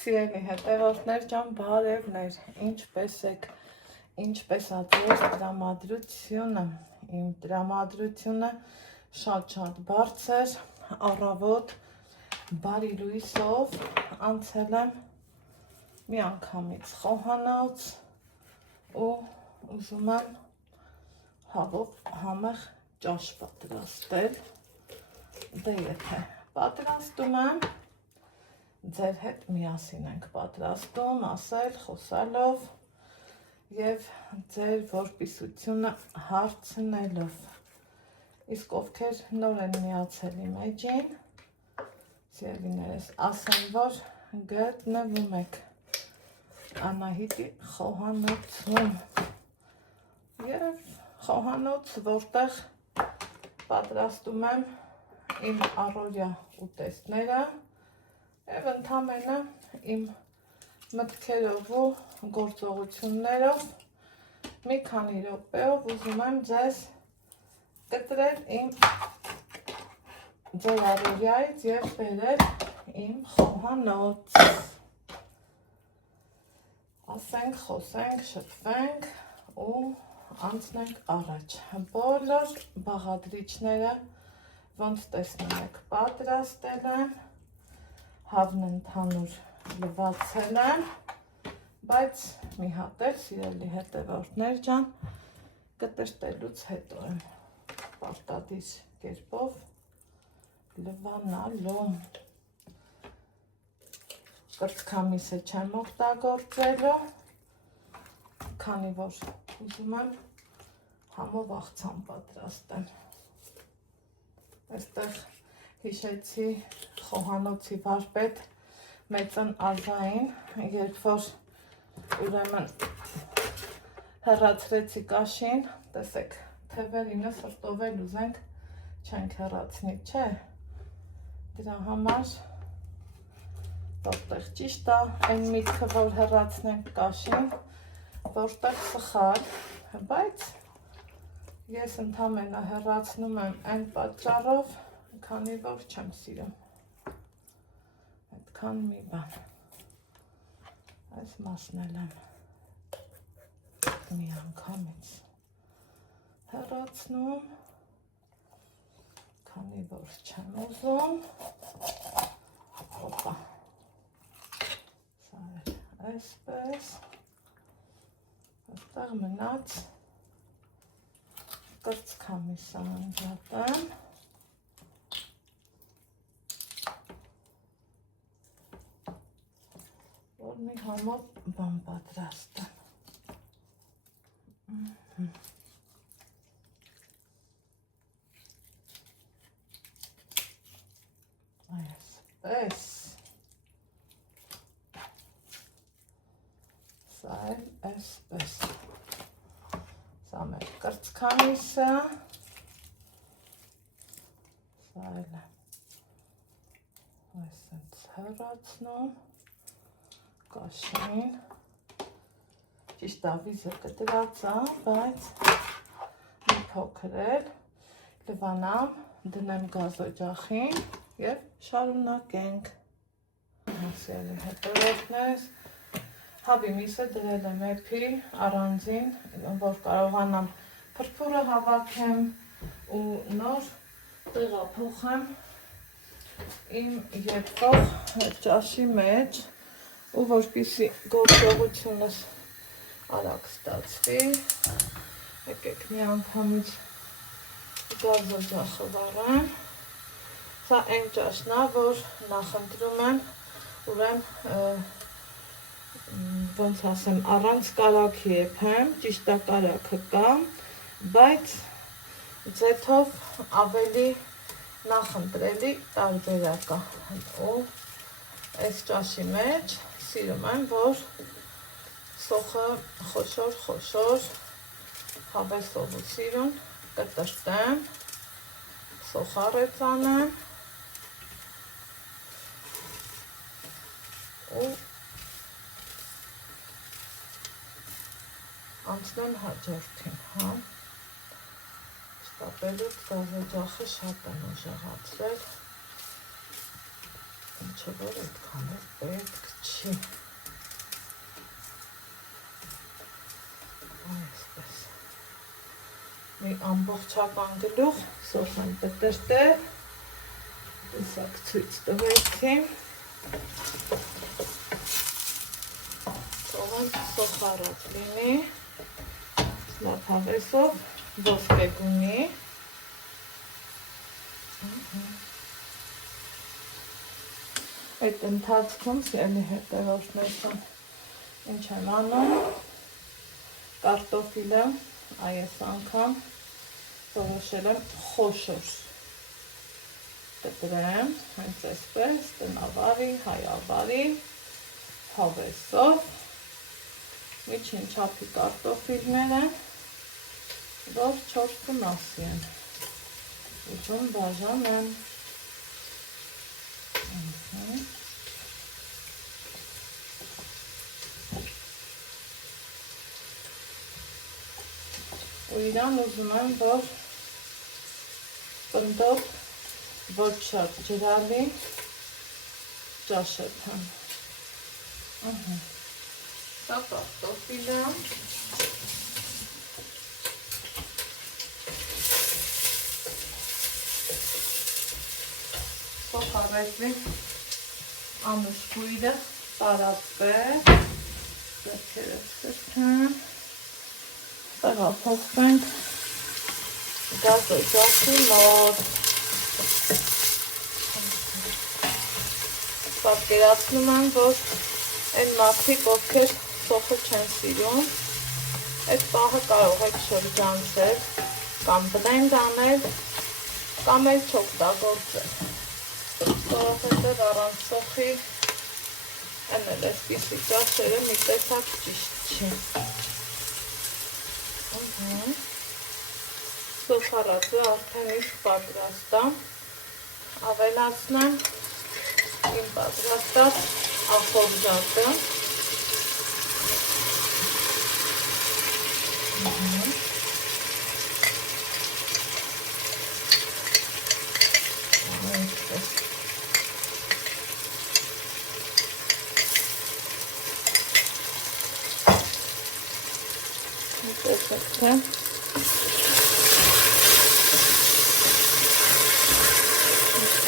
Սիրելի հետևորդներ ջան, բարևներ, ինչպես եք, ինչպես ա ձեր տրամադրությունը, իմ տրամադրությունը շատ բարձր, առավոտ, բարի լույսով անցել եմ մի անգամից խոհանոց ու ուզում եմ հավով համեղ ճաշ պատրաստել, դե եթե պատրաստում եմ, ձեր հետ միասին ենք պատրաստում, ասել, խոսալով և ձեր որպիսությունը հարցնելով։ Իսկ ովքեր նոր են միացել իմ էջին, սիրելիներս, ասեմ, որ գտնվում եք Անահիտի խոհանոցում և խոհանոց, որտեղ պատրաստում եմ իմ առօրյա ուտեստները և ընդամենը իմ մտքերով ու գործողություններով մի քանի րոպեով ուզում եմ ձեզ կտրել ձեր առօրյայից և բերել իմ խոհանոց։ Ասենք, խոսենք, շփվենք ու անցնենք առաջ։ Բոլոր բաղադրիչները ոնց տեսնում եք պատրաստել եմ, հավն ընդհանուր լվացել եմ, բայց մի հատ էլ սիրելի հետևորդներ ջան, կտրտելուց հետո եմ պարտադիր կերպով լվանալու։ Կրծքամիսը չեմ օգտագործելու, քանի որ ուզում եմ համով աղցան պատրաստեմ։ Այստեղ հիշեցի խոհանոցի վարպետ մեծն Ազային, երբ որ ուրեմն հեռացրեցի կաշին, տեսեք, թևերինը սրտովել ուզենք չենք հեռացնի, չէ, դրա համար որտեղ ճիշտ է այն միտքը, որ հեռացնենք կաշին, որտեղ սխալ, բայց ես ընդամենը հեռացնում եմ այն պատճառով, քանի որ չեմ սիրում այդքան մի բան, այս մասն էլ եմ մի անգամից հեռացնում, քանի որ չեմ ուզում, հոպա, սա էր այսպես, այստեղ մնաց կրծքամիսը անջատեմ, որ մի համով բան պատրաստեմ։ Այսպես, սա էլ այսպես, սա մեր կրծքամիսը, սա էլ այսպես հեռացնում, կաշին, ճիշտ ավիզը կտրած է, բայց մի փոքր էլ լվանամ, դնեմ գազօջախին և շարունակենք։ Սիրելի հետևորդներս, հավի միսը դրել եմ էփի առանձին, որ կարողանամ փրփուրը հավաքեմ ու նոր տեղափոխեմ իմ եպվող ճաշի մեջ ու որպեսզի գործողությունս արագ ստացվի, եկեք մի անգամից գազօջախը վառեմ, սա այն ճաշն է, որ նախընտրում եմ, ուրեմն ոնց ասեմ, առանց կարագի եփեմ, ճիշտ է կարագը կա, բայց ձեթով ավելի նախընտրելի տարբերակ է ու այս ճաշի մեջ սիրում եմ, որ սոխը խոշոր հավեսով ու սիրուն կտրտեմ, սոխառեց անեմ ու անցնեմ հաջորդին, հա, շտապելուց գազօջախը շատ եմ ուժեղացրել, ինչ չէ որ այդքան էլ պետք չի։ Այսպես։ Մի ամբողջական գլուխ սոխ եմ պտրտել, տեսակ ցույց տվեցի, թողեմ սոխարած լինի, լավ հավեսով, ոսկեգունի, այդ ընթացքում սիրելի հետևորդներն ինչ եմ անում, կարտոֆիլը այս անգամ որոշել եմ խոշոր կտրեմ, հենց այսպես տնավարի, հայավարի, հավեսով, միջին չափի կարտոֆիլներ են, որ 4 մասի են, ուզում բաժանեմ, ու իրան ուզում եմ, որ պնդոտ ոչ շատ ջրալի ճաշեփեմ։ Սա կարտոֆիլը։ Սոխարեցի անուշկույրը տարածվեց, ձեռքերը սրբեմ, տեղափոխվենք գազօջախի մոտ։ Պատկերացնում եմ, որ այն մարդիկ, ովքեր սոխը չեն սիրում, այդ պահը կարող եք շրջանցել, կամ բնենք անել, կամ էլ չօգտագործել։ Որովհետև առանց սոխի անել այսպիսի ճաշերը մի տեսակ ճիշտ չի։ Սոխարածը արդեն իսկ պատրաստ է, ավելացնեմ իմ պատրաստած ախորժակը,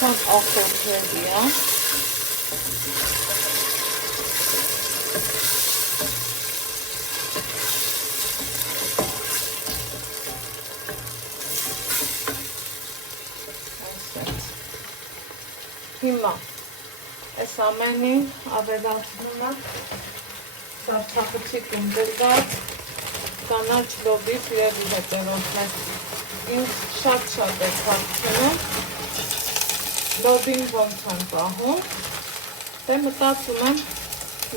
Ինչքան ախորժելի է։ Հիմա այս ամենին ավելացնում եմ սարդախցիկում դրված կանաչ լոբի սիրելի հետևորդներ, ինձ շատ է հարցնում, լոբին ոնց եմ պահում, դե մտածում եմ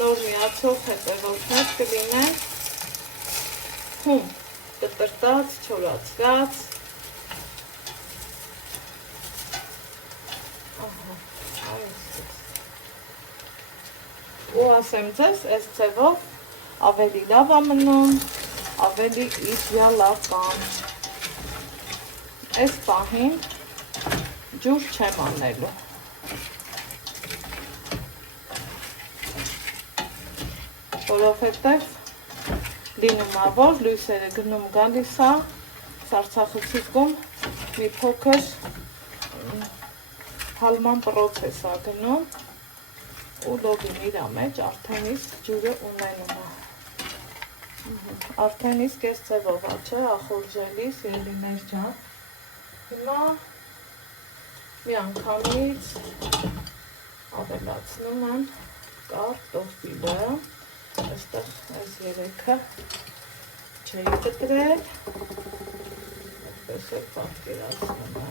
նոր միացող հետևորդներ կլինեն հում, կտրտած, չորացրած, ու ասեմ ձեզ, այս ձևով ավելի լավ է մնում, ավելի իդեալական։ Այս պահին ջուր չեմ անելու։ Որովհետև լինում է, որ լույսերը գնում գալիս է, սարդախցիկում մի փոքր հալման պրոցես է գնում ու լոբին իր մեջ արդեն իսկ ջուրը ունենում է։ Արդեն իսկ այս ձևով է, չէ, ախորժելի, սիրելիներ ջան։ Հիմա մի անգամից ավելացնում եմ կարտոֆիլը, այստեղ այս երեքը չէի կտրել, այդպես էլ պատկերացնում եմ։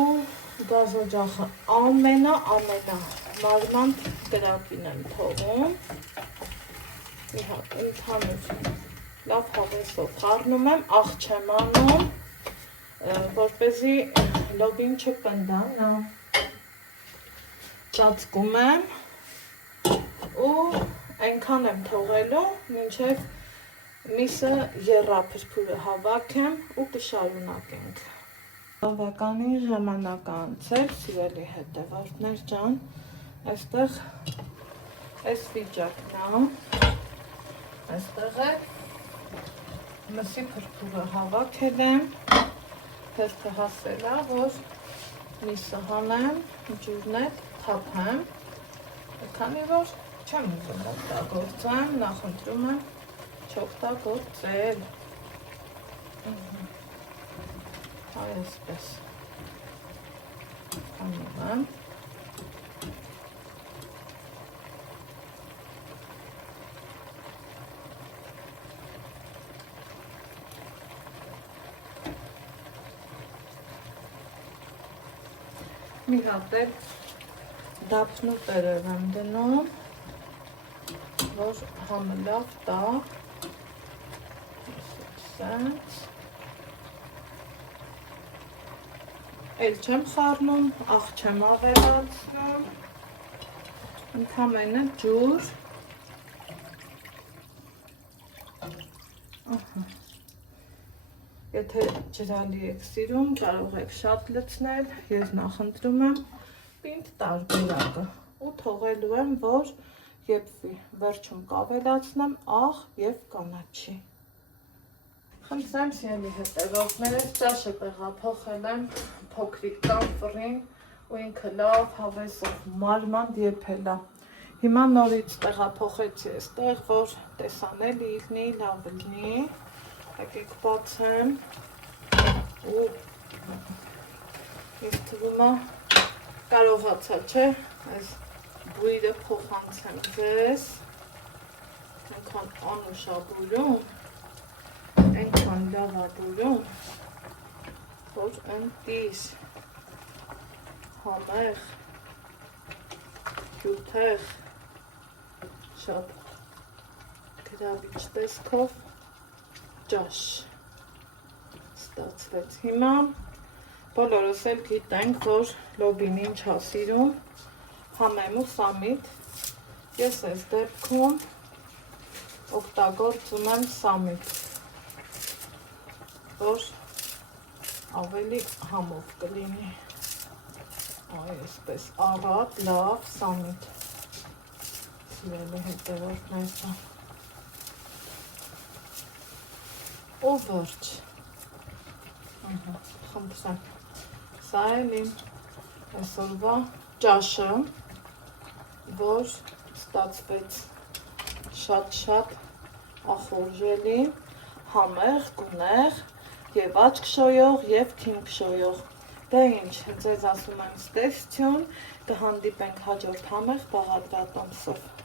Ու գազօջախը ամենամանման կրակին եմ թողում, մի հատ ընդհանուր լավ հավեսով խառնում եմ, աղ չեմ անում, որպեսզի լոբին չպնդա, նա ծածկում եմ ու այնքան եմ թողելու, մինչև Միսը եռափրփուրը հավաքեմ ու կշարունակենք։ Բավականին ժամանակ անցել, սիրելի հետևորդներ ջան, այստեղ այս վիճակն է, այստեղ է, մսի փրփուրը հավաքել եմ, հերթը հասել է, որ միսը հանեմ, ջուրն է թափեմ, քանի որ չեմ ուզում օգտագործեմ, նախընտրում եմ չօգտագործել։ Այսպես անում եմ։ Մի հատ էլ դափնու տերև եմ դնում, որ համը լավ տա, սենց, էլ չեմ խառնում, աղ չեմ ավելացնում, ընդամենը ջուր, եթե ջրալի եք սիրում, կարող եք շատ լցնել, ես նախընտրում եմ պինդ տարբերակը ու թողելու եմ, որ եփվի, վերջում կավելացնեմ աղ և կանաչի։ Խնդրեմ սիրելի հետևորդներ, այս ճաշը տեղափոխել եմ փոքրիկ կամֆորին ու ինքը լավ հավեսով մարմանդ եփել է։ Հիմա նորից տեղափոխեցի այստեղ, որ տեսանելի լինի, լավ լինի։ Եկեք բացեմ ու ինձ թվում է կարողացա, չէ, այս բույրը փոխանցեմ ձեզ, այնքան անուշ է բույրում, այնքան լավ է բույրում, որ ընտիր, համեղ, հյութեղ, շատ գրավիչ տեսքով ճաշ ստացվեց։ Հիմա բոլորս էլ գիտենք, որ լոբին ինչ է սիրում, համեմ ու սամիտ, ես այս դեպքում օգտագործում եմ սամիտ, որ ավելի համով կլինի, այսպես առատ, լավ սամիտ, սիրելի հետևորդներ ջան, ու վերջ, խնդրեմ, սա էլ իմ այսօրվա ճաշը, որ ստացվեց շատ ախորժելի, համեղ, գունեղ և աչք շոյող և թիմք շոյող։ Դե ինչ, ձեզ ասում եմ ստեսություն, կհանդիպենք հաջորդ համեղ բաղադրատոմսով։